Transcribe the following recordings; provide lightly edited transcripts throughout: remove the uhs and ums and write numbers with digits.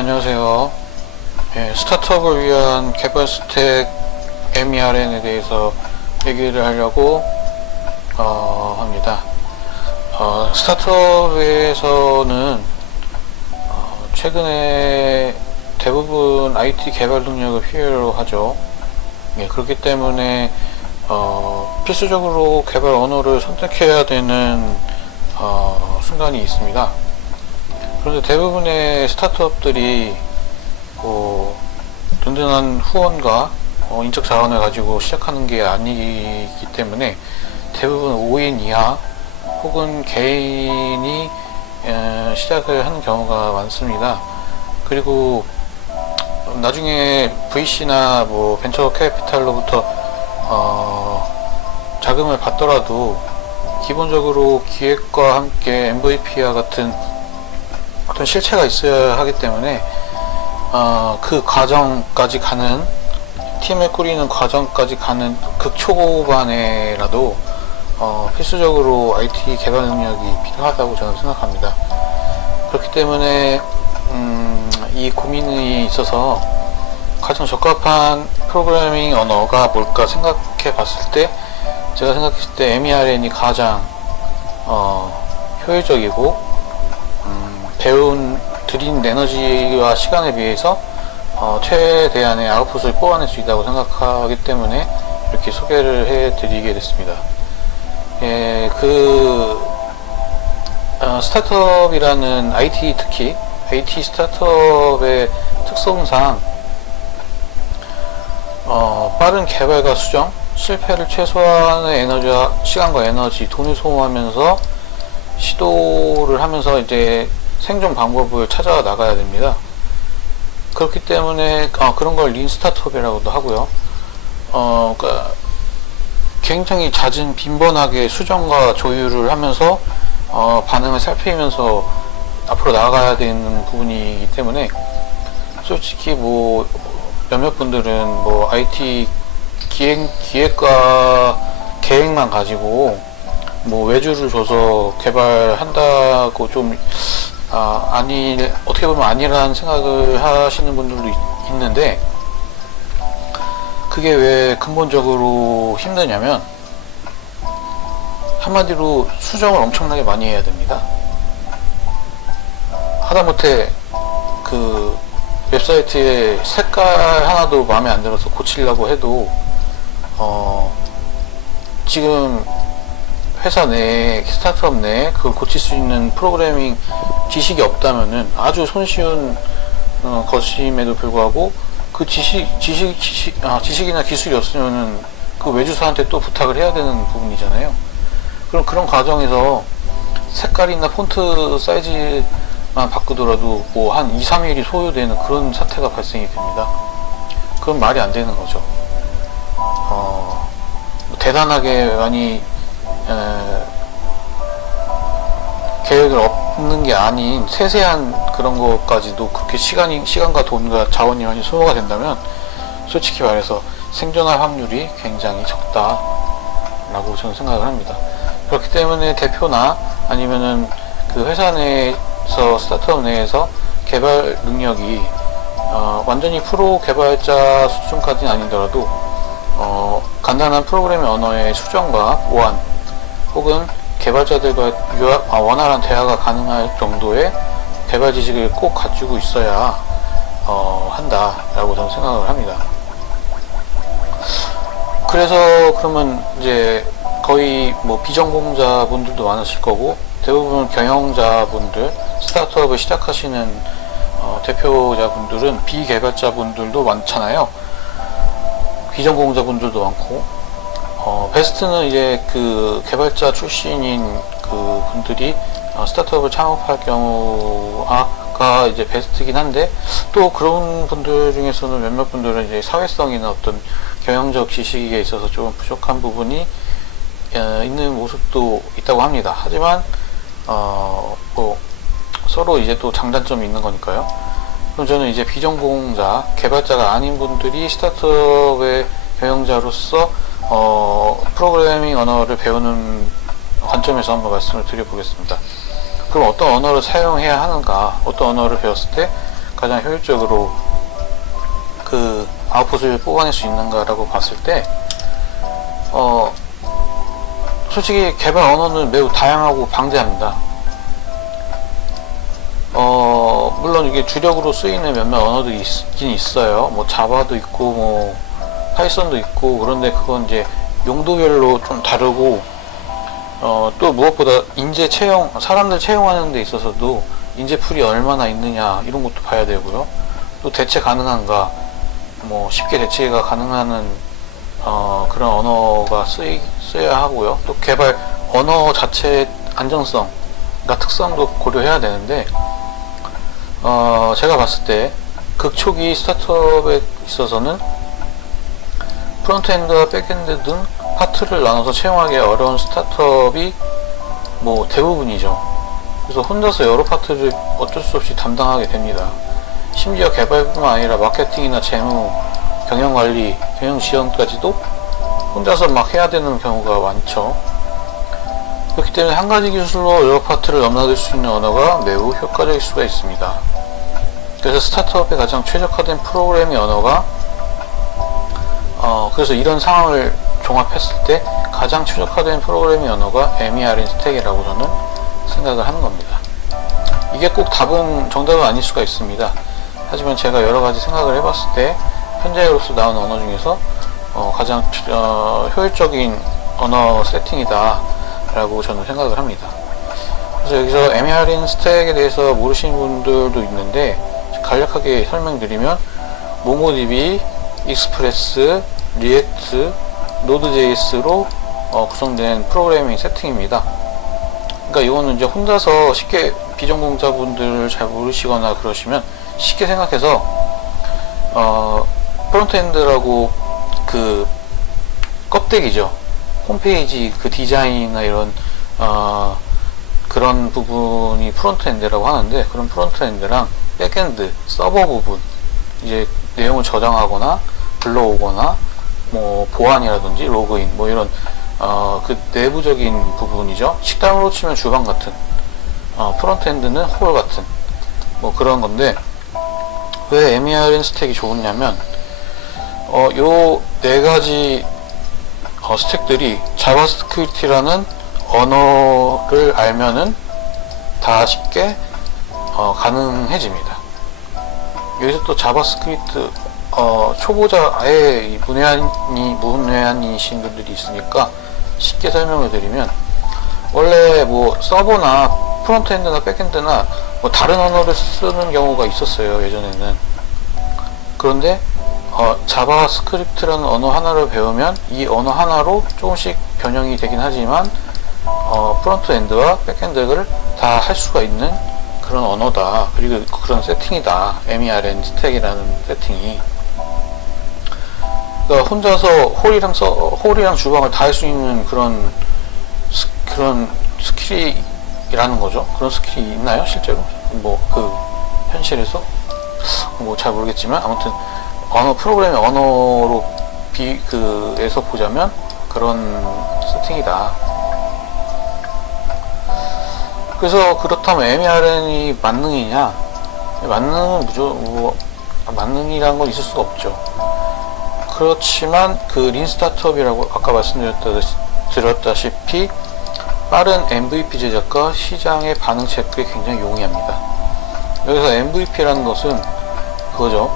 안녕하세요. 스타트업을 위한 개발 스택 MERN에 대해서 얘기를 하려고 합니다. 스타트업에서는 최근에 대부분 IT 개발 능력을 필요로 하죠. 그렇기 때문에 필수적으로 개발 언어를 선택해야 되는 순간이 있습니다. 그런데 대부분의 스타트업들이 든든한 후원과 인적 자원을 가지고 시작하는 게 아니기 때문에 대부분 5인 이하 혹은 개인이 시작을 하는 경우가 많습니다. 그리고 나중에 VC나 벤처 캐피탈로부터 자금을 받더라도 기본적으로 기획과 함께 MVP와 같은 어떤 실체가 있어야 하기 때문에 그 과정까지 가는, 팀을 꾸리는 과정까지 가는 극초반에라도 필수적으로 IT 개발 능력이 필요하다고 저는 생각합니다. 그렇기 때문에 이 고민이 있어서 가장 적합한 프로그래밍 언어가 뭘까 생각해 봤을 때, 제가 생각했을 때 MERN이 가장 효율적이고 들인 에너지와 시간에 비해서 최대한의 아웃풋을 뽑아낼 수 있다고 생각하기 때문에 이렇게 소개를 해 드리게 됐습니다. 스타트업이라는 특히 IT 스타트업의 특성상 빠른 개발과 수정, 실패를 최소한의 시간과 에너지, 돈을 소모하면서 시도를 하면서 이제 생존 방법을 찾아 나가야 됩니다. 그렇기 때문에 그런 걸 린 스타트업이라고도 하고요. 그러니까 굉장히 잦은 빈번하게 수정과 조율을 하면서 반응을 살피면서 앞으로 나아가야 되는 부분이기 때문에, 솔직히 몇몇 분들은 IT 기획과 계획만 가지고 외주를 줘서 개발한다고 좀 어떻게 보면 아니라는 생각을 하시는 분들도 있는데, 그게 왜 근본적으로 힘드냐면, 한마디로 수정을 엄청나게 많이 해야 됩니다. 하다못해 그 웹사이트의 색깔 하나도 마음에 안 들어서 고치려고 해도 지금 회사 내에, 스타트업 내에 그걸 고칠 수 있는 프로그래밍 지식이 없다면은, 아주 손쉬운 것임에도 불구하고 그 지식이나 기술이 없으면은 그 외주사한테 또 부탁을 해야 되는 부분이잖아요. 그럼 그런 과정에서 색깔이나 폰트 사이즈만 바꾸더라도 한 2-3일이 소요되는 그런 사태가 발생이 됩니다. 그건 말이 안 되는 거죠. 대단하게 많이 계획을 없는 게 아닌 세세한 그런 것까지도 그렇게 시간과 돈과 자원이 많이 소모가 된다면, 솔직히 말해서 생존할 확률이 굉장히 적다라고 저는 생각을 합니다. 그렇기 때문에 대표나 아니면은 그 회사 내에서, 스타트업 내에서 개발 능력이 완전히 프로 개발자 수준까지는 아니더라도 간단한 프로그래밍 언어의 수정과 보완, 혹은 개발자들과 원활한 대화가 가능할 정도의 개발 지식을 꼭 가지고 있어야 한다라고 저는 생각을 합니다. 그래서 그러면 이제 거의 비전공자 분들도 많으실 거고, 대부분 경영자분들, 스타트업을 시작하시는 대표자분들은 비개발자 분들도 많잖아요. 비전공자 분들도 많고, 베스트는 이제 그 개발자 출신인 그 분들이 스타트업을 창업할 경우가 이제 베스트긴 한데, 또 그런 분들 중에서는 몇몇 분들은 이제 사회성이나 어떤 경영적 지식에 있어서 조금 부족한 부분이 있는 모습도 있다고 합니다. 하지만 서로 이제 또 장단점이 있는 거니까요. 그럼 저는 이제 비전공자, 개발자가 아닌 분들이 스타트업의 경영자로서 프로그래밍 언어를 배우는 관점에서 한번 말씀을 드려보겠습니다. 그럼 어떤 언어를 사용해야 하는가, 어떤 언어를 배웠을 때 가장 효율적으로 그 아웃풋을 뽑아낼 수 있는가라고 봤을 때 솔직히 개발 언어는 매우 다양하고 방대합니다. 물론 이게 주력으로 쓰이는 몇몇 언어들이 있긴 있어요. 뭐 자바도 있고 뭐 파이썬도 있고, 그런데 그건 이제 용도별로 좀 다르고, 또 무엇보다 인재 채용, 사람들 채용하는 데 있어서도 인재풀이 얼마나 있느냐 이런 것도 봐야 되고요. 또 대체 가능한가, 뭐 쉽게 대체가 가능한 그런 언어가 쓰여야 하고요. 또 개발 언어 자체의 안정성, 그러니까 특성도 고려해야 되는데, 제가 봤을 때 극초기 스타트업에 있어서는 프론트엔드와 백엔드 등 파트를 나눠서 채용하기 어려운 스타트업이 뭐 대부분이죠. 그래서 혼자서 여러 파트를 어쩔 수 없이 담당하게 됩니다. 심지어 개발뿐만 아니라 마케팅이나 재무, 경영관리, 경영지원까지도 혼자서 막 해야 되는 경우가 많죠. 그렇기 때문에 한 가지 기술로 여러 파트를 넘나들 수 있는 언어가 매우 효과적일 수가 있습니다. 그래서 스타트업에 가장 최적화된 프로그래밍 언어가 그래서 이런 상황을 종합했을 때 가장 최적화된 프로그래밍 언어가 MER인 스택이라고 저는 생각을 하는 겁니다. 이게 꼭 정답은 아닐 수가 있습니다. 하지만 제가 여러 가지 생각을 해봤을 때 현재로서 나온 언어 중에서 가장 효율적인 언어 세팅이다 라고 저는 생각을 합니다. 그래서 여기서 MER인 스택에 대해서 모르시는 분들도 있는데 간략하게 설명드리면 몽고DB, 익스프레스, 리액트, 노드.js로 구성된 프로그래밍 세팅입니다. 그러니까 이거는 이제 혼자서 쉽게 비전공자분들 잘 모르시거나 그러시면 쉽게 생각해서 프론트엔드라고 그 껍데기죠. 홈페이지 그 디자인이나 이런 그런 부분이 프론트엔드라고 하는데, 그런 프론트엔드랑 백엔드 서버 부분, 이제 내용을 저장하거나 불러오거나 뭐 보안이라든지 로그인 뭐 이런 그 내부적인 부분이죠. 식당으로 치면 주방 같은, 프론트엔드는 홀 같은 뭐 그런 건데, 왜 MERN 스택이 좋으냐면 요 네 가지 스택들이 자바스크립트라는 언어를 알면은 다 쉽게 가능해집니다. 여기서 또 자바스크립트 초보자의 문외한이신 분들이 있으니까 쉽게 설명을 드리면, 원래 뭐 서버나 프론트엔드나 백엔드나 뭐 다른 언어를 쓰는 경우가 있었어요, 예전에는. 그런데 자바스크립트라는 언어 하나를 배우면 이 언어 하나로 조금씩 변형이 되긴 하지만 프론트엔드와 백엔드를 다 할 수가 있는 그런 언어다, 그리고 그런 세팅이다, MERN 스택이라는 세팅이. 그러니까 혼자서 홀이랑 주방을 다 할 수 있는 그런 스킬이라는 거죠. 그런 스킬이 있나요, 실제로? 뭐 그 현실에서 뭐 잘 모르겠지만, 아무튼 프로그래밍 언어로 에서 보자면 그런 세팅이다. 그래서 그렇다면 MERN이 만능이냐? 만능은 만능이라는 건 있을 수가 없죠. 그렇지만 그 린 스타트업이라고 아까 말씀드렸다시피 빠른 MVP 제작과 시장의 반응 체크에 굉장히 용이합니다. 여기서 MVP라는 것은 그거죠.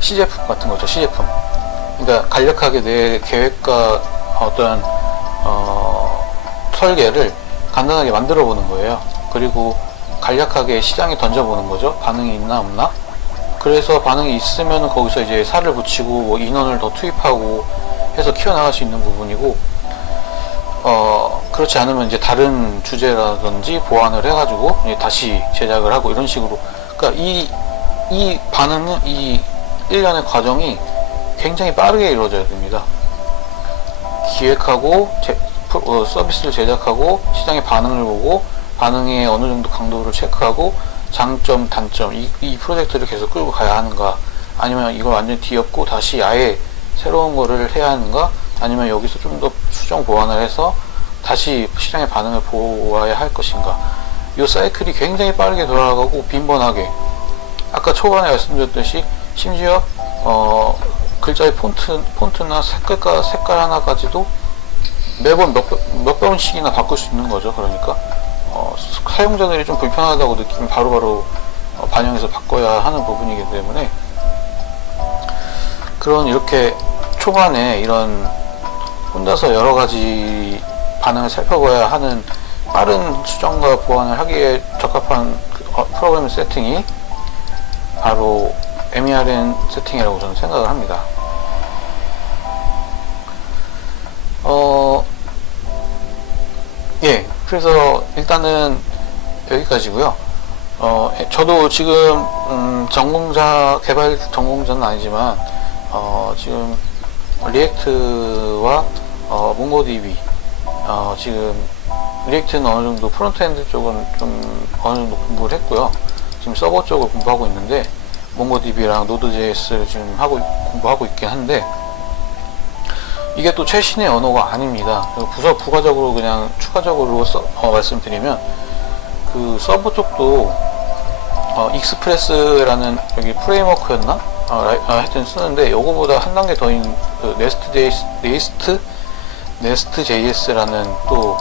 시제품 같은 거죠. 시제품. 그러니까 간략하게 내 계획과 어떤 설계를 간단하게 만들어 보는 거예요. 그리고 간략하게 시장에 던져 보는 거죠. 반응이 있나 없나. 그래서 반응이 있으면 거기서 이제 살을 붙이고 뭐 인원을 더 투입하고 해서 키워나갈 수 있는 부분이고, 그렇지 않으면 이제 다른 주제라든지 보완을 해가지고 다시 제작을 하고 이런 식으로. 그러니까 이 반응은 이 일련의 과정이 굉장히 빠르게 이루어져야 됩니다. 기획하고 서비스를 제작하고 시장의 반응을 보고 반응의 어느 정도 강도를 체크하고 장점, 단점, 이 프로젝트를 계속 끌고 가야 하는가, 아니면 이걸 완전히 뒤엎고 다시 아예 새로운 거를 해야 하는가, 아니면 여기서 좀 더 수정 보완을 해서 다시 시장의 반응을 보아야 할 것인가. 이 사이클이 굉장히 빠르게 돌아가고 빈번하게, 아까 초반에 말씀드렸듯이 심지어 글자의 폰트나 색깔 하나까지도 매번 몇 번씩이나 바꿀 수 있는 거죠. 그러니까 사용자들이 좀 불편하다고 느끼면 바로바로 반영해서 바꿔야 하는 부분이기 때문에, 그런 이렇게 초반에 이런 혼자서 여러 가지 반응을 살펴봐야 하는 빠른 수정과 보완을 하기에 적합한 프로그램 세팅이 바로 MERN 세팅이라고 저는 생각을 합니다. 예, 그래서 일단은 여기까지고요. 저도 지금 개발 전공자는 아니지만 지금 리액트와 몽고DB, 지금 리액트는 어느 정도 프론트엔드 쪽은 좀 어느 정도 공부를 했고요. 지금 서버 쪽을 공부하고 있는데, 몽고DB랑 노드.js를 지금 공부하고 있긴 한데, 이게 또 최신의 언어가 아닙니다. 부가적으로 그냥 추가적으로 말씀드리면, 그 서버 쪽도 익스프레스라는 여기 프레임워크였나? 하여튼 쓰는데, 요거보다 한 단계 더인 그 네스트.js라는 또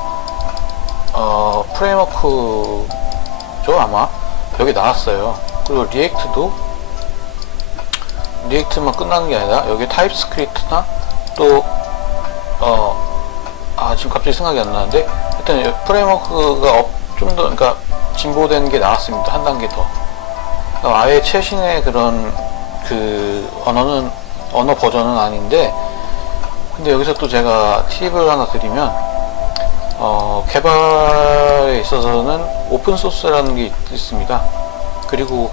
프레임워크죠, 아마. 여기 나왔어요. 그리고 리액트만 끝나는 게 아니라 여기 타입스크립트나 또 지금 갑자기 생각이 안 나는데, 하여튼 프레임워크가 좀 더 그러니까 진보된 게 나왔습니다. 한 단계 더. 아예 최신의 그런 그 언어 버전은 아닌데, 근데 여기서 또 제가 팁을 하나 드리면, 개발에 있어서는 오픈소스라는 게 있습니다. 그리고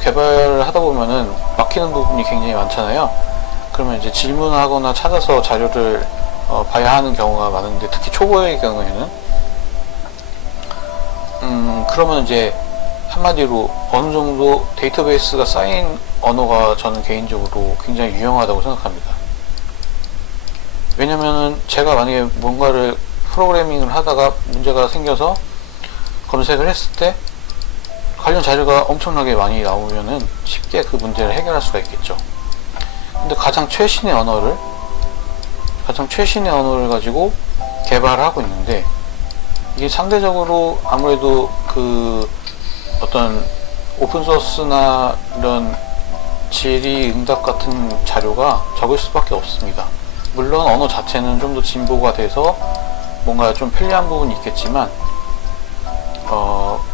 개발을 하다 보면은 막히는 부분이 굉장히 많잖아요. 그러면 이제 질문하거나 찾아서 자료를 봐야 하는 경우가 많은데, 특히 초보의 경우에는 그러면 이제 한마디로 어느 정도 데이터베이스가 쌓인 언어가 저는 개인적으로 굉장히 유용하다고 생각합니다. 왜냐면은 제가 만약에 뭔가를 프로그래밍을 하다가 문제가 생겨서 검색을 했을 때 관련 자료가 엄청나게 많이 나오면은 쉽게 그 문제를 해결할 수가 있겠죠. 근데 가장 최신의 언어를 가지고 개발을 하고 있는데, 이게 상대적으로 아무래도 그 어떤 오픈소스나 이런 질의응답 같은 자료가 적을 수밖에 없습니다. 물론 언어 자체는 좀 더 진보가 돼서 뭔가 좀 편리한 부분이 있겠지만,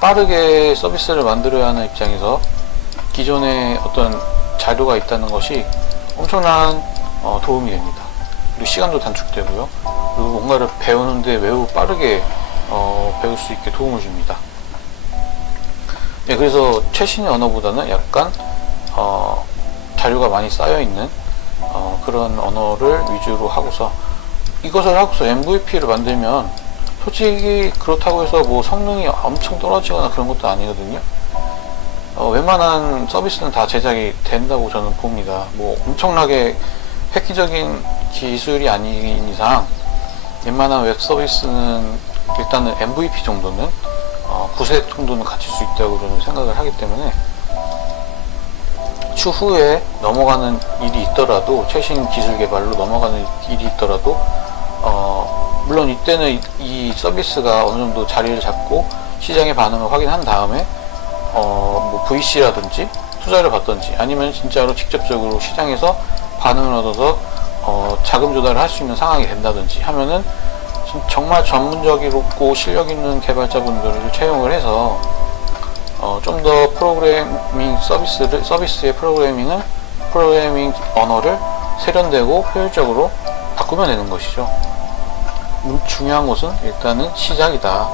빠르게 서비스를 만들어야 하는 입장에서 기존에 어떤 자료가 있다는 것이 엄청난 도움이 됩니다. 그리고 시간도 단축되고요. 그리고 뭔가를 배우는데 매우 빠르게 배울 수 있게 도움을 줍니다. 네, 그래서 최신의 언어보다는 약간 자료가 많이 쌓여있는 그런 언어를 위주로 하고서, 이것을 하고서 MVP를 만들면 솔직히 그렇다고 해서 뭐 성능이 엄청 떨어지거나 그런 것도 아니거든요. 웬만한 서비스는 다 제작이 된다고 저는 봅니다. 뭐 엄청나게 획기적인 기술이 아닌 이상 웬만한 웹 서비스는 일단은 MVP 정도는 구색 정도는 갖출 수 있다고 저는 생각을 하기 때문에, 추후에 넘어가는 일이 있더라도, 최신 기술 개발로 넘어가는 일이 있더라도 물론 이때는 이 서비스가 어느 정도 자리를 잡고 시장의 반응을 확인한 다음에 뭐 VC라든지 투자를 받든지, 아니면 진짜로 직접적으로 시장에서 반응을 얻어서 자금 조달을 할 수 있는 상황이 된다든지 하면은 정말 전문적이고 실력 있는 개발자분들을 채용을 해서 좀 더 프로그래밍 서비스의 프로그래밍 언어를 세련되고 효율적으로 바꾸면 되는 것이죠. 중요한 것은 일단은 시작이다.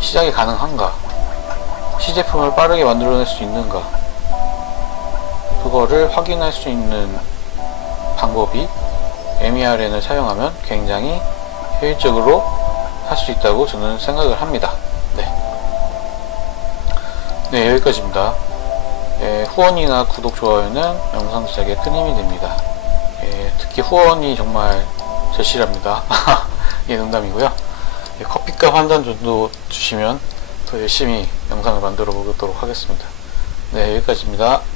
시작이 가능한가? 시제품을 빠르게 만들어낼 수 있는가? 그거를 확인할 수 있는 방법이 MERN을 사용하면 굉장히 효율적으로 할 수 있다고 저는 생각을 합니다. 네, 여기까지입니다. 후원이나 구독, 좋아요는 영상 제작에 큰 힘이 됩니다. 특히 후원이 정말 절실합니다. 예, 농담이고요. 커피값 한 잔 정도 주시면 더 열심히 영상을 만들어 보도록 하겠습니다. 네, 여기까지입니다.